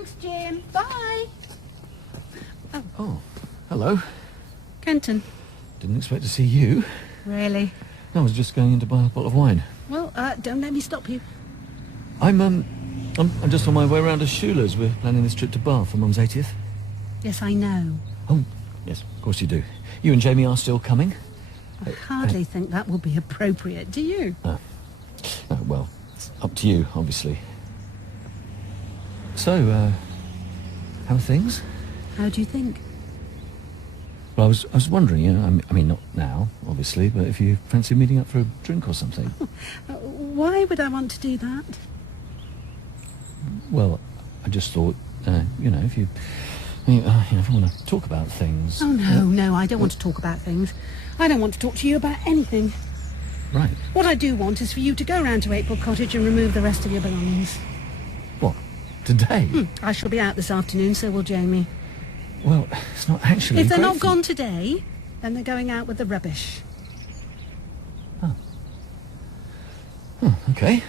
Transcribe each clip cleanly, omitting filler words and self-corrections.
Thanks, Jim. Bye. Oh, hello. Kenton. Didn't expect to see you. Really? I was just going in to buy a bottle of wine. Well, don't let me stop you. I'm just on my way round to Shula's. We're planning this trip to Bath for Mum's 80th. Yes, I know. Oh, yes, of course you do. You and Jamie are still coming? I hardly think that will be appropriate, do you? Well, it's up to you, obviously. So, how are things? How do you think? Well, I was wondering, you know, I mean, not now, obviously, but if you fancy meeting up for a drink or something. Why would I want to do that? Well, I just thought, you know, if you want to talk about things... Oh, no, I don't want to talk about things. I don't want to talk to you about anything. Right. What I do want is for you to go round to April Cottage and remove the rest of your belongings. What? Today? I shall be out this afternoon, so will Jamie. Well, it's not actually... If they're not gone today, then they're going out with the rubbish. Oh. Okay.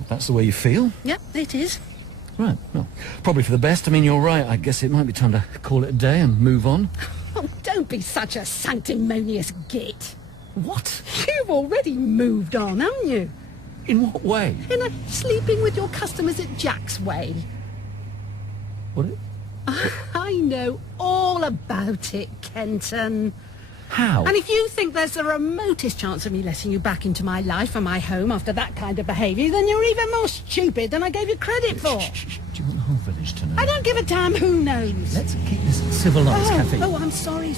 If that's the way you feel. Yep, it is. Right, well, probably for the best. I mean, you're right. I guess it might be time to call it a day and move on. Oh, don't be such a sanctimonious git. What? You've already moved on, haven't you? In what way? In a sleeping with your customers at Jack's way. What? I know all about it, Kenton. How? And if you think there's the remotest chance of me letting you back into my life and my home after that kind of behaviour, then you're even more stupid than I gave you credit for. Shh. Do you want the whole village to know? I don't give a damn who knows. Let's keep this civilised, Kathy. Oh, I'm sorry.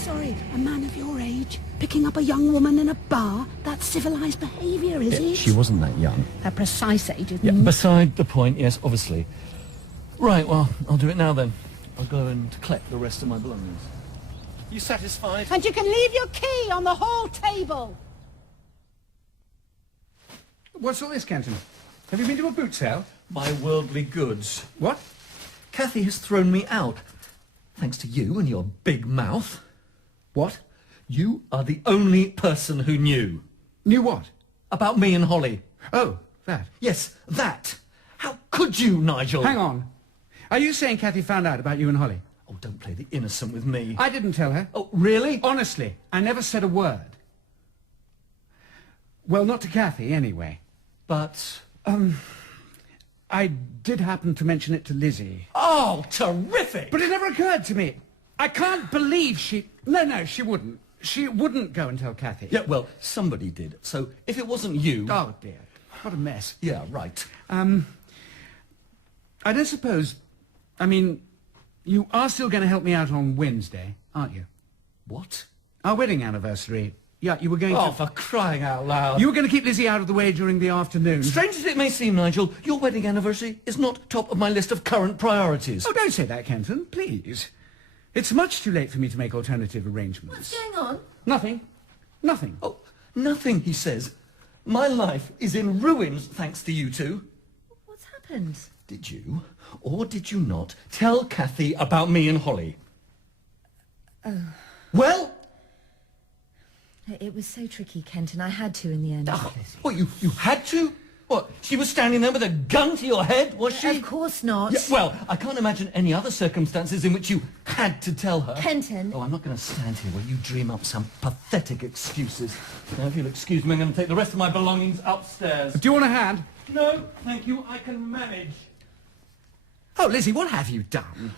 A man of your age picking up a young woman in a bar, that's civilised behaviour, is it? She wasn't that young. Her precise age, isn't Yeah, it? beside the point, yes, obviously. Right, well, I'll do it now then. I'll go and collect the rest of my belongings. You satisfied? And you can leave your key on the hall table. What's all this, Kenton? Have you been to a boot sale? My worldly goods. What? Kathy has thrown me out. Thanks to you and your big mouth. What? You are the only person who knew. Knew what? About me and Holly. Oh, that. Yes, that. How could you, Nigel? Hang on. Are you saying Kathy found out about you and Holly? Oh, don't play the innocent with me. I didn't tell her. Oh, really? Honestly, I never said a word. Well, not to Kathy, anyway. But... I did happen to mention it to Lizzie. Oh, terrific! But it never occurred to me. I can't believe she... No, she wouldn't. She wouldn't go and tell Kathy. Yeah, well, somebody did. So if it wasn't you... Oh, dear. What a mess. Yeah, right. I don't suppose... I mean, you are still going to help me out on Wednesday, aren't you? What? Our wedding anniversary. Yeah, you were going Oh, to... for crying out loud. You were going to keep Lizzie out of the way during the afternoon. Strange as it may seem, Nigel, your wedding anniversary is not top of my list of current priorities. Oh, don't say that, Kenton, please. It's much too late for me to make alternative arrangements. What's going on? Nothing. Nothing. Oh, nothing, he says. My life is in ruins thanks to you two. What's happened? Did you, or did you not, tell Kathy about me and Holly? Oh. Well... It was so tricky, Kenton. I had to in the end. What, you had to? What, she was standing there with a gun to your head, was she? Of course not. Yeah, well, I can't imagine any other circumstances in which you had to tell her. Kenton. Oh, I'm not going to stand here while you dream up some pathetic excuses. Now, if you'll excuse me, I'm going to take the rest of my belongings upstairs. Do you want a hand? No, thank you. I can manage. Oh, Lizzie, what have you done?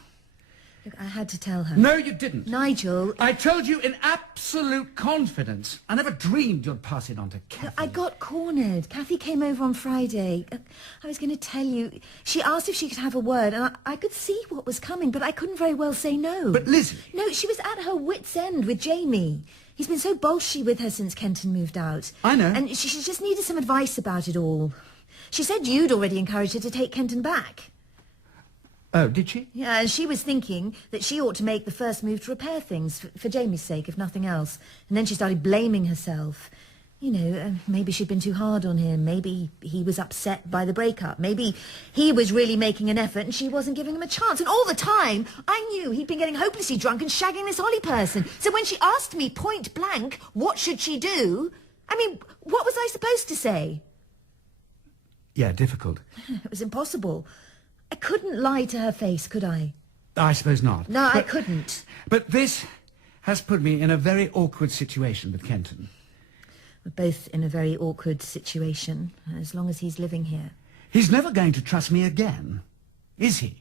Look, I had to tell her. No, you didn't. Nigel... I told you in absolute confidence. I never dreamed you'd pass it on to Kathy. I got cornered. Kathy came over on Friday. I was going to tell you. She asked if she could have a word, and I could see what was coming, but I couldn't very well say no. But Lizzie... No, she was at her wit's end with Jamie. He's been so bolshy with her since Kenton moved out. I know. And she just needed some advice about it all. She said you'd already encouraged her to take Kenton back. Oh, did she? Yeah, and she was thinking that she ought to make the first move to repair things, for Jamie's sake, if nothing else. And then she started blaming herself. You know, maybe she'd been too hard on him. Maybe he was upset by the breakup. Maybe he was really making an effort and she wasn't giving him a chance. And all the time, I knew he'd been getting hopelessly drunk and shagging this Holly person. So when she asked me point blank, what should she do? I mean, what was I supposed to say? Yeah, difficult. It was impossible. I couldn't lie to her face, could I? I suppose not. No, I couldn't. But this has put me in a very awkward situation with Kenton. We're both in a very awkward situation, as long as he's living here. He's never going to trust me again, is he?